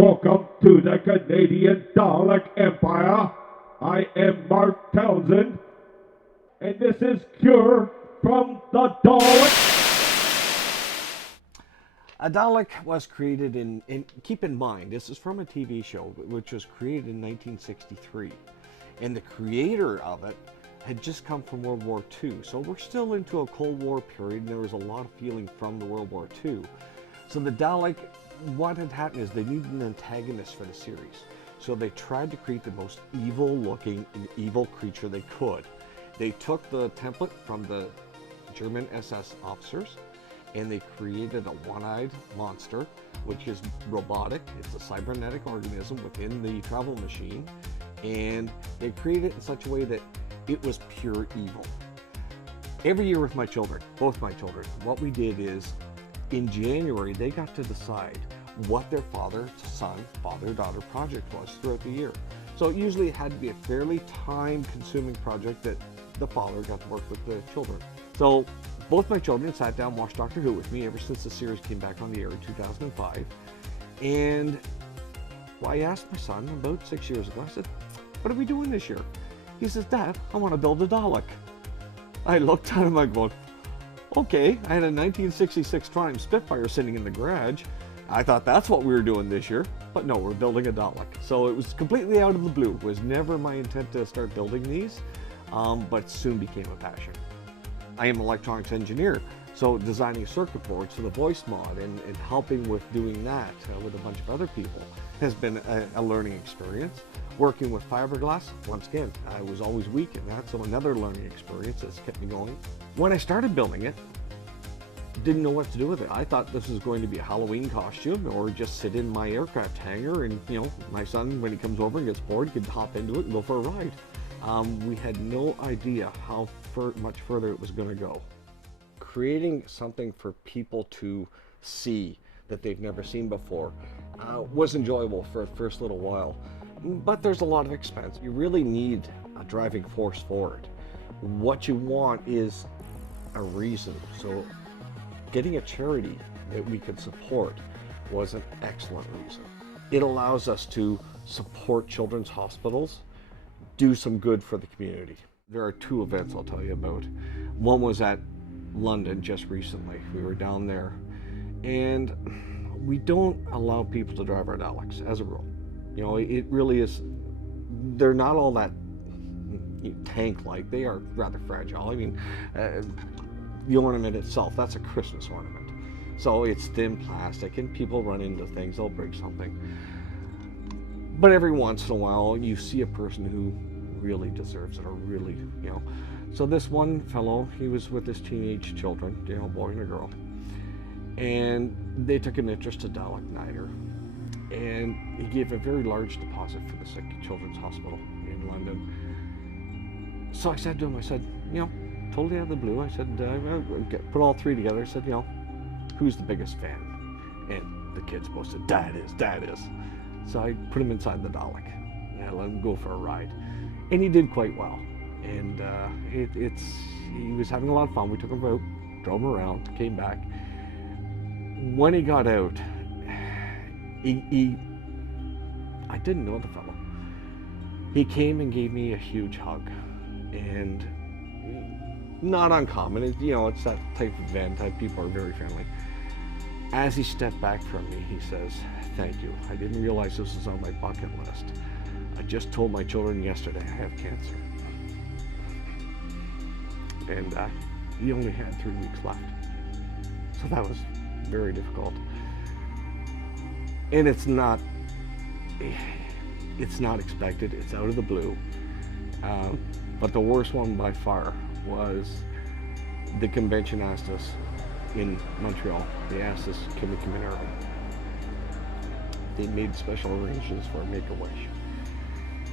Welcome to the Canadian Dalek Empire. I am Mark Townsend, and this is Cure from the Dalek. A Dalek was created in keep in mind, this is from a TV show which was created in 1963. And the creator of it had just come from World War II. So we're still into a Cold War period, and there was a lot of feeling from the World War II. So the Dalek, what had happened is they needed an antagonist for the series. So they tried to create the most evil looking and evil creature they could. They took the template from the German SS officers, and they created a one-eyed monster, which is robotic. It's a cybernetic organism within the travel machine, and they created it in such a way that it was pure evil. Every year with my children, both my children, what we did is, in January, they got to decide what their father-son, father-daughter project was throughout the year. So usually it had to be a fairly time-consuming project that the father got to work with the children. So both my children sat down and watched Doctor Who with me ever since the series came back on the air in 2005. And I asked my son about 6 years ago, I said, "What are we doing this year?" He says, "Dad, I want to build a Dalek." I looked at him, I go, okay. I had a 1966 Triumph Spitfire sitting in the garage. I thought that's what we were doing this year, but no, we're building a Dalek. So it was completely out of the blue. It was never my intent to start building these, but soon became a passion. I am an electronics engineer, so designing circuit boards for the voice mod and helping with doing that with a bunch of other people has been a learning experience. Working with fiberglass, once again, I was always weak in that, so another learning experience that's kept me going. When I started building it, didn't know what to do with it. I thought this was going to be a Halloween costume or just sit in my aircraft hangar and, you know, my son, when he comes over and gets bored, he could hop into it and go for a ride. We had no idea how much further it was going to go. Creating something for people to see that they've never seen before was enjoyable for the first little while, but there's a lot of expense. You really need a driving force for it. What you want is a reason. So getting a charity that we could support was an excellent reason. It allows us to support children's hospitals, do some good for the community. There are two events I'll tell you about. One was at London just recently. We were down there, and we don't allow people to drive our Daleks as a rule. You know, it really is, they're not all that tank-like. They are rather fragile. I mean, the ornament itself, that's a Christmas ornament. So it's thin plastic, and people run into things, they'll break something. But every once in a while, you see a person who really deserves it, or really, you know. So this one fellow, he was with his teenage children, you know, a boy and a girl, and they took an interest to Dalek Nighter, and he gave a very large deposit for the Sick Children's Hospital in London. So I said to him, I said, you know, totally out of the blue, I said, put all three together, I said, you know, who's the biggest fan? And the kids both said, Dad is. So I put him inside the Dalek, and I let him go for a ride. And he did quite well. And he was having a lot of fun. We took him out, drove him around, came back. When he got out, I didn't know the fellow. He came and gave me a huge hug, and not uncommon. You know, it's that type of event. People are very friendly. As he stepped back from me, he says, "Thank you. I didn't realize this was on my bucket list. I just told my children yesterday I have cancer." And he only had 3 weeks left. So that was very difficult. And it's not expected, it's out of the blue. But the worst one by far was the convention asked us in Montreal. They asked us, can we come in early? They made special arrangements for a Make-A-Wish.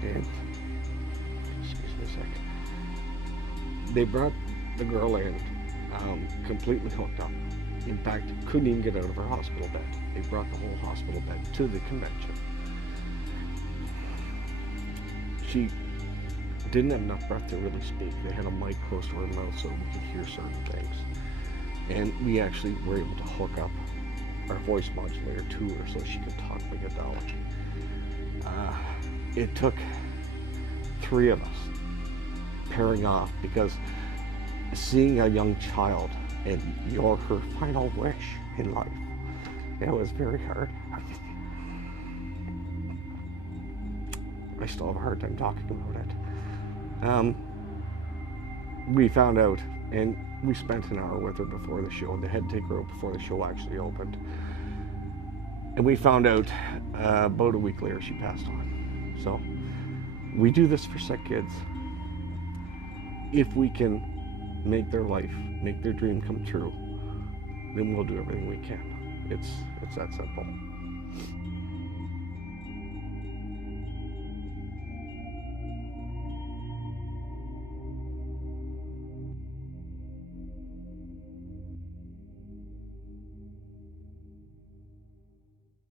And, excuse me a second. They brought the girl in, completely hooked up. In fact, couldn't even get out of her hospital bed. They brought the whole hospital bed to the convention. She didn't have enough breath to really speak. They had a mic close to her mouth so we could hear certain things. And we actually were able to hook up our voice modulator to her so she could talk like a Dalek. It took 3 of us pairing off, because seeing a young child and you're her final wish in life, it was very hard. I still have a hard time talking about it. We found out, and we spent an hour with her before the show. They had to take her out before the show actually opened. And we found out about a week later she passed on. So we do this for sick kids. If we can make their life, make their dream come true, then we'll do everything we can. It's that simple.